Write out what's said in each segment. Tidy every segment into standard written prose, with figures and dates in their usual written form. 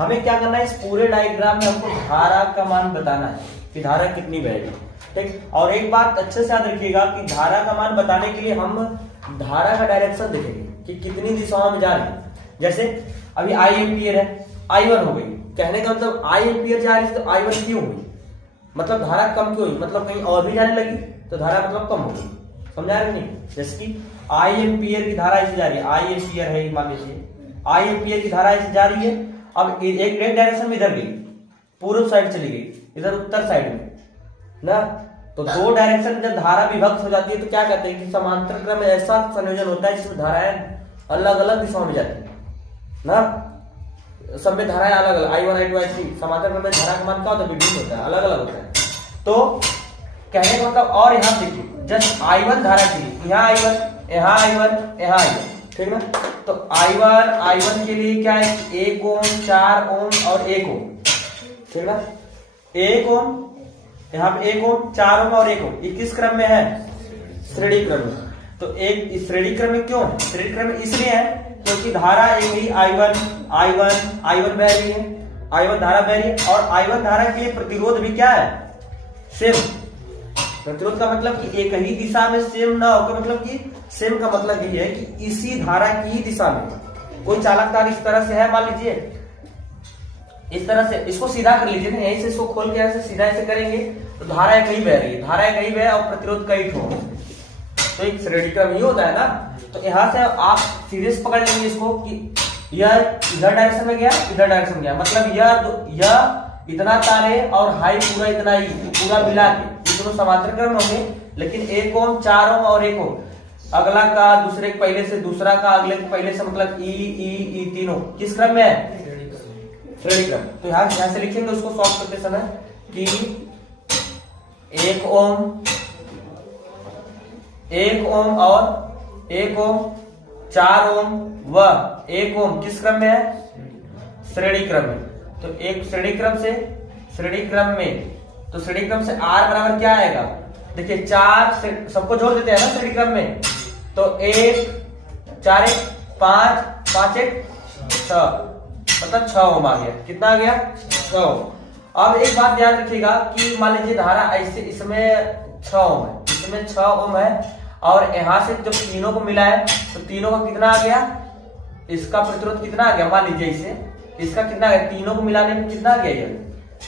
हमें क्या करना है, इस पूरे डायग्राम में हमको धारा का मान बताना है कि धारा कितनी बहेगी। ठीक, और एक बात अच्छे से याद रखिएगा कि धारा का मान बताने के लिए हम धारा का डायरेक्शन देखेंगे कि कितनी दिशाओं में जा रही है। जैसे अभी आई एम्पियर है, I1 हो गई, कहने का मतलब आई एम्पियर जा रही है तो I1 क्यों हुई, मतलब धारा कम क्यों हुई, मतलब कहीं और भी जाने लगी तो धारा मतलब कम हो गई। समझा रहे नहीं? जैसे कि आई एम्पियर की धारा ऐसे जा रही है, आई एम्पियर है मान लीजिए, आई एम्पियर की धारा ऐसे जा रही है। अब एक डायरेक्शन में इधर गई, पूर्व साइड चली गई, इधर उत्तर साइड में ना, तो दो डायरेक्शन में जब धारा विभक्त हो जाती है तो क्या कहते हैं कि समांतर क्रम में ऐसा संयोजन होता है जिसमें धाराएं अलग अलग दिशाओं में जाती है ना, सब में धाराएं अलग अलग, I1 I2 I3, समांतर क्रम में धारा का मान क्या होता है, विभिन्न होता है, अलग अलग होता है। तो कहने का मतलब, और यहाँ देखिए जस्ट I1 धारा के लिए यहाँ I1, यहाँ I1, यहाँ I1, ठीक ना, तो I1 के लिए क्या है, 1 ओम, 4 ओम और 1 ओम, ठीक ना, 1 ओम, यहाँ पे 1 ओम, 4 ओम और 1 ओम, ये किस क्रम में है, श्रेणी क्रम में। तो एक इस श्रेणी क्रम में क्यों, श्रेणी क्रम में इसलिए है क्योंकि धारा एक ही I1 बह रही है, I1 धारा बह रही है, और I1 धारा के लिए प्रतिरोध भी क्या है, सेम। प्रतिरोध का मतलब कि एक ही दिशा में सेम ना होकर, मतलब कि सेम का मतलब ये है कि इसी धारा की दिशा में कोई चालक तार इस तरह से है, मान लीजिए इस तरह से, इसको सीधा कर लीजिए ना, यहीं से इसको खोल के ऐसे सीधा ऐसे करेंगे तो धारा एक ही बह रही है, धारा एक ही बह और प्रतिरोध कई ठो, तो एक श्रेणी क्रम ही होता है ना। तो यहाँ से आप सीधे से पकड़ लेंगे इसको कि यह इधर डायरेक्शन में गया, इधर डायरेक्शन में गया, मतलब यह इतना तारे और हाई पूरा इतना ही, पूरा मिला के दोनों समांतर क्रम होंगे, लेकिन 1 ओम, 4 ओम और 1 ओम, अगला का दूसरे के पहले से, दूसरा का अगले के पहले से, मतलब ई तीनों किस क्रम में है, श्रेणी क्रम। तो यहाँ से लिखेंगे उसको सॉल्व करते समय कि 1 ओम, 1 ओम और 1 ओम, 4 ओम व 1 ओम किस क्रम में है, श्रेणी क्रम में। तो एक श्रेणी क्रम से श्रेणी क्रम में, तो श्रेणी क्रम से R बराबर क्या आएगा, देखिए 4 सबको जोड़ देते हैं ना श्रेणी क्रम में, तो 1 4 1 5 5 1 6, मतलब 6 ओम आ गया, कितना आ गया, 6 ओम। अब एक बात याद रखिएगा कि मान लीजिए धारा ऐसे, इसमें 6 ओम है, इसमें 6 ओम है, और यहाँ से जब तीनों को मिला है तो तीनों का कितना आ गया, इसका प्रतिरोध कितना आ गया, मान लीजिए इसे, इसका कितना आ गया, तीनों को मिलाने में कितना आ गया,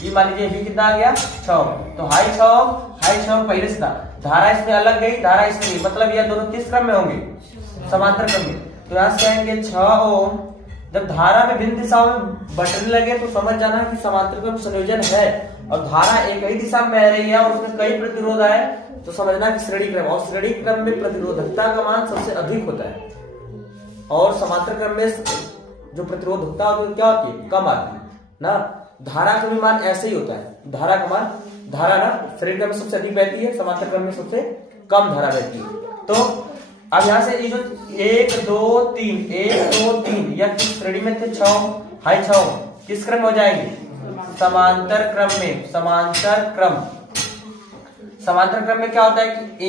ये मान लीजिए भी कितना आ गया, 6 ओम। तो हाई 6 ओम पहले से था, धारा इसमें अलग गई, धारा इसमें गई, मतलब यह दोनों किस क्रम में होंगे, समांतर क्रम में। तो यहाँ से कहेंगे 6 ओम, जब धारा में भिन्न दिशाओं में बंटने लगे तो समझ जाना कि समांतर क्रम संयोजन है, और धारा एक ही दिशा में बह रही है और उसमें कई प्रतिरोध आए तो समझना कि श्रेणी क्रम, और श्रेणी क्रम में प्रतिरोधकता का मान सबसे अधिक होता है, और समांतर क्रम में जो प्रतिरोधकता होती है क्या होती है, कम आती है ना। धारा का भी मान ऐसे ही होता है, धारा का मान, धारा ना श्रेणी क्रम में सबसे अधिक बहती है, समांतर क्रम में सबसे कम धारा बहती है। तो अब यहाँ से ये जो 1 2 3 1 2 3 या किस श्रेणी में थे, 6 हाई 6 किस क्रम में हो जाएंगे, समांतर क्रम में। समांतर क्रम में क्या होता है कि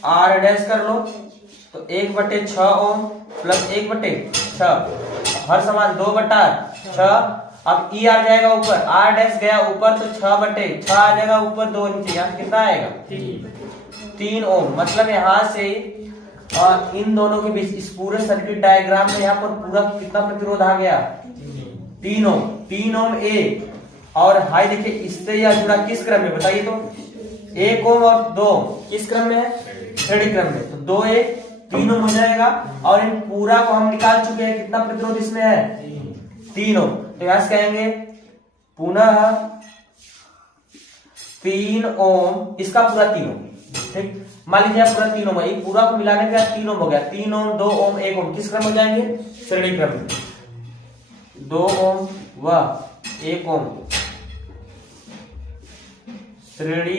1/r डैश कर लो, तो 1/6 ओम प्लस 1/6, हर समान 2/6। अब ई आ जाएगा ऊपर, r डैश गया ऊपर तो 6/6 आ जाएगा ऊपर, 2 नीचे, यहाँ कितना आएगा 3 ओम। मतलब यहाँ से इन दोनों के बीच इस पूरे सर्किट डायग्राम में यहाँ पर पूरा कितना प्रतिरोध आ गया, 3 ओम। 3 ओम ए, और हाई देखिए इससे यह जुड़ा किस क्रम में बताइए, तो 1 ओम और 2 ओम किस क्रम में है, श्रेणी क्रम में। तो 2 1 3 ओम हो जाएगा, और इन पूरा को हम निकाल चुके हैं, कितना प्रतिरोध इसमें है, 3 ओम। तो यहां से कहेंगे पुनः 3 ओम, इसका पूरा 3 ओम, ठीक। मान लीजिए पूरा 3 ओम है, पूरा को मिलाने के बाद 3 ओम हो गया, 3 ओम 2 ओम 1 ओम किस क्रम हो जाएंगे, श्रेणी क्रम में। 2 ओम व 1 ओम श्रेणी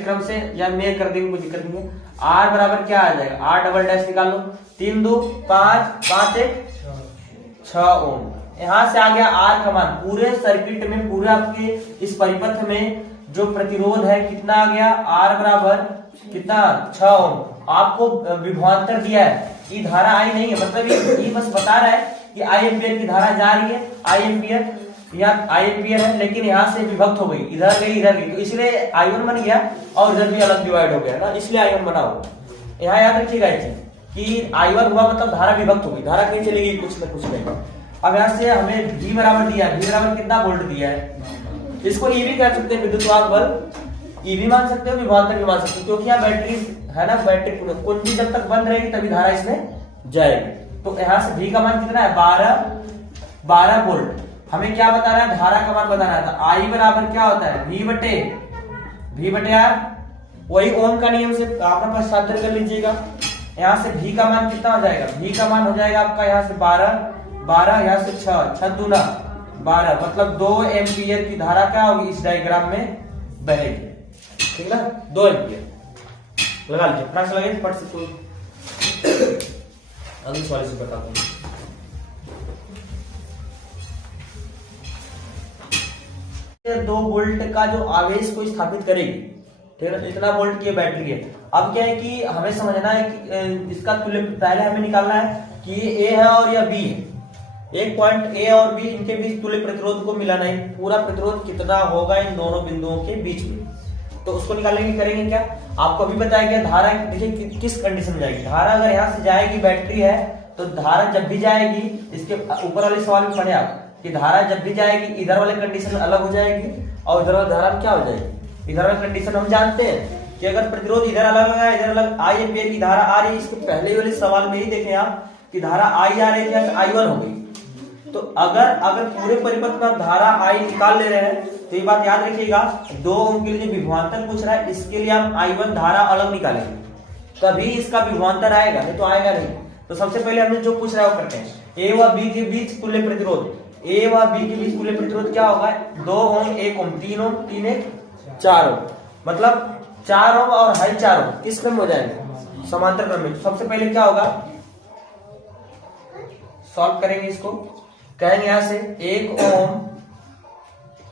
क्रम से, या मेल कर देंगे, कोई दिक्कत नहीं है। R बराबर क्या आ जाएगा, R डबल डैश निकाल लो, 3 2 5 5 1 6 ओम। यहां से आ गया R का मान, पूरे सर्किट में, पूरे आपके इस परिपथ में जो प्रतिरोध है कितना आ गया, R बराबर कितना, 6 ओम। आपको विभवांतर दिया है ये धारा आई नहीं है, मतलब ये बस बता रहा है कि आई एम्पियर की धारा जा रही है, आई एम्पियर, यहाँ आई एम्पियर है, लेकिन यहाँ से विभक्त हो गई, इधर गई इधर गई, तो इसलिए I1 बन गया और इधर भी अलग डिवाइड हो गया ना, इसलिए I1 बना हुआ। यहाँ याद रखिएगा कि I1 हुआ मतलब धारा विभक्त होगी, धारा कहीं चली गई कुछ न कुछ में। अब यहाँ से हमें V बराबर दिया है, V बराबर कितना वोल्ट दिया है, इसको ये भी कह सकते हैं विद्युतवाहक बल, ये भी मान सकते हो, विभवांतर भी मान सकते हो, क्योंकि यहाँ बैटरी है ना, बैटरी कुंजी जब तक बंद रहेगी तभी धारा इसमें जाएगी। तो यहाँ से V का मान कितना है, 12 वोल्ट। हमें क्या बताना है, धारा का मान बताना था। I बराबर क्या होता है, V बटे R, वही ओम का नियम से आपने पश्चात कर लीजिएगा। यहाँ से V का मान कितना हो जाएगा, V का मान हो जाएगा आपका यहाँ से 12, यहाँ से 6 दूना 12, मतलब 2 एम्पियर की धारा क्या होगी इस डायग्राम में बहेगी, ठीक है ना, 2 एम्पियर लगा लीजिए, फटाक से लगाइए, फट से कोई अगली सवाल से बताता हूँ। दो वोल्ट का जो आवेश को स्थापित करेगी, ठीक है, इतना वोल्ट की बैटरी है। अब क्या है कि हमें समझना है कि इसका तुल्य, पहले हमें निकालना है कि ये A है और यह B है, एक पॉइंट A और B, इनके बीच तुल्य प्रतिरोध को मिलाना है, पूरा प्रतिरोध कितना होगा इन दोनों बिंदुओं के बीच में, तो उसको निकालने की करेंगे क्या, आपको अभी बताया गया। धारा देखिए किस कंडीशन में जाएगी, धारा अगर यहाँ से जाएगी, बैटरी है तो धारा जब भी जाएगी, इसके ऊपर वाले सवाल में पढ़े आप कि धारा जब भी जाएगी इधर वाले कंडीशन में अलग हो जाएगी और इधर वाली धारा क्या हो जाएगी, इधर वाले कंडीशन हम जानते हैं कि अगर प्रतिरोध इधर अलग है, इधर अलग, आई एम्पियर की धारा आ रही है, इसके पहले वाले सवाल में ही देखें आप कि धारा आई आ रही थी, I1 हो गई। तो अगर पूरे परिपथ में धारा I निकाल ले रहे हैं तो ये बात याद रखिएगा, 2 ओम के लिए जो विभवांतर पूछ रहा है इसके लिए हम I1 धारा अलग निकालेंगे, तभी इसका विभवांतर आएगा, नहीं तो आएगा नहीं। तो सबसे पहले हमने जो पूछ रहा है वो करते हैं। A व B के बीच तुल्य प्रतिरोध, A व B के बीच तुल्य प्रतिरोध क्या होगा, 2 ओम 1 ओम 3 ओम 3 1 4 ओम, मतलब 4 ओम और 4 ओम किस क्रम में हो जाएंगे, समांतर क्रम में। सबसे पहले क्या होगा, सॉल्व करेंगे इसको, कहेंगे यहां से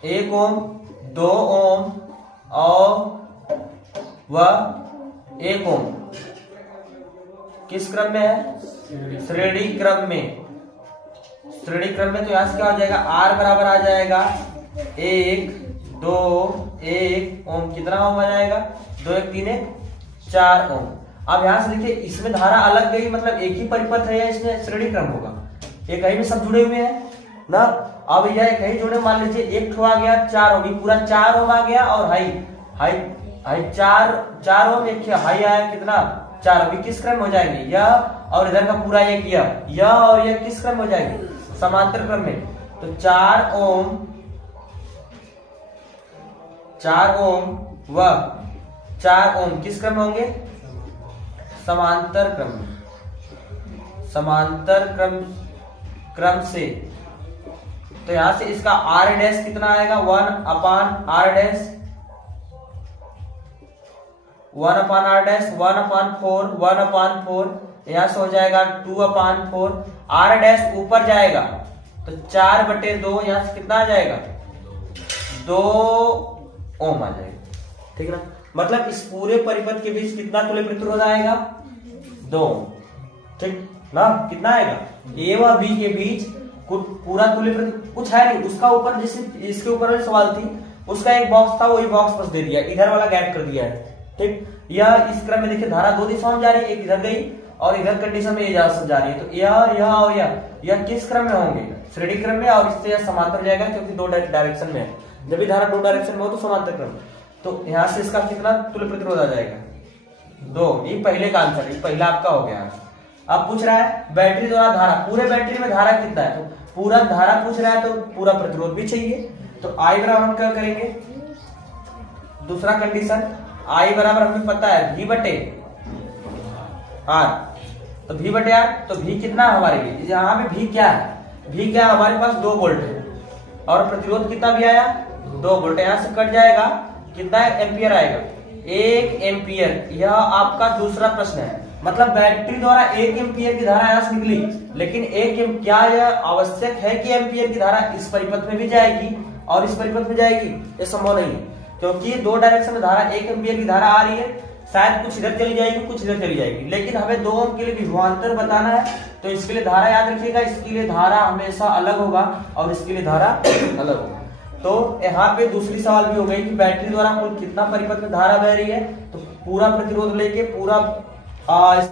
1 ओम 2 ओम और वह 1 ओम किस क्रम में है, श्रेणी क्रम में। श्रेणी क्रम में तो यहां से क्या हो जाएगा, R बराबर आ जाएगा 1 2 1 ओम, कितना ओम आ जाएगा, 2 1 3 1 4 ओम। अब यहां से देखिए इसमें धारा अलग गई, मतलब एक ही परिपथ है या इसमें श्रेणी क्रम होगा, ये कहीं में सब जुड़े हुए हैं ना। अब यह कहीं जुड़े, मान लीजिए एक ठो आ गया 4 ओम, पूरा 4 ओम आ गया और हाई 4 ओम, एक हाई आया कितना 4 ओम, किस क्रम हो जाएंगे, यह और इधर का पूरा एक यह और यह किस क्रम हो जाएंगे, समांतर क्रम में। तो 4 ओम व 4 ओम किस क्रम में होंगे, समांतर क्रम में, समांतर क्रम से। तो यहां से इसका R डैश कितना आएगा, 1/R डैश 1/R डैश 1/4 यहां से हो जाएगा 2/4, R डैश ऊपर जाएगा तो 4/2, यहां से कितना आ जाएगा 2 ओम आ जाएगा, ठीक है ना। मतलब इस पूरे परिपथ के बीच कितना तुल्य प्रतिरोध आएगा, 2 ओम, ठीक ना। कितना आएगा, A व B के बीच पूरा तुल्य कुछ है नहीं, उसका ऊपर जैसे इसके ऊपर वाली सवाल थी उसका एक बॉक्स था, वही बॉक्स बस दे दिया, इधर वाला गैप कर दिया है, ठीक। यह इस क्रम में देखिए धारा 2 दिशाओं में जा रही है, एक इधर गई और इधर कंडीशन में ये जा रही है। तो यह और यह किस क्रम में होंगे, श्रेणी क्रम में, और इससे यह समांतर जाएगा क्योंकि 2 डायरेक्शन में है। जब भी धारा 2 डायरेक्शन में हो तो समांतर क्रम। तो यहाँ से इसका कितना तुल्य प्रतिरोध आ जाएगा, 2। ये पहले का आंसर, ये पहला आपका हो गया। अब पूछ रहा है बैटरी द्वारा धारा, पूरे बैटरी में धारा कितना है, तो पूरा धारा पूछ रहा है तो पूरा प्रतिरोध भी चाहिए। तो I बराबर हम क्या करेंगे, दूसरा कंडीशन I बराबर हमें पता है V बटे R, तो V बटे R, तो V कितना हमारे लिए, यहाँ पे V क्या है, V क्या है हमारे पास 2 वोल्ट है और प्रतिरोध कितना भी आया 2 वोल्ट, यहाँ से कट जाएगा कितना एम्पियर आएगा, 1 एम्पियर। यह आपका दूसरा प्रश्न है, मतलब बैटरी द्वारा 1 एम्पियर की धारा यहाँ से निकली, लेकिन क्या यह आवश्यक है कि एम्पियर की धारा इस परिपथ में भी जाएगी और इस परिपथ में जाएगी, ये संभव नहीं है, क्योंकि 2 डायरेक्शन में धारा 1 एम्पियर की धारा आ रही है, शायद कुछ इधर चली जाएगी, कुछ इधर चली जाएगी, लेकिन हमें 2 ओम के लिए विभवांतर बताना है। तो इसके लिए धारा याद रखिएगा, इसके लिए धारा हमेशा अलग होगा और इसके लिए धारा अलग होगा। तो यहाँ पे दूसरी सवाल भी हो गई कि बैटरी द्वारा कुल कितना परिपथ में धारा बह रही है। तो पूरा प्रतिरोध लेके पूरा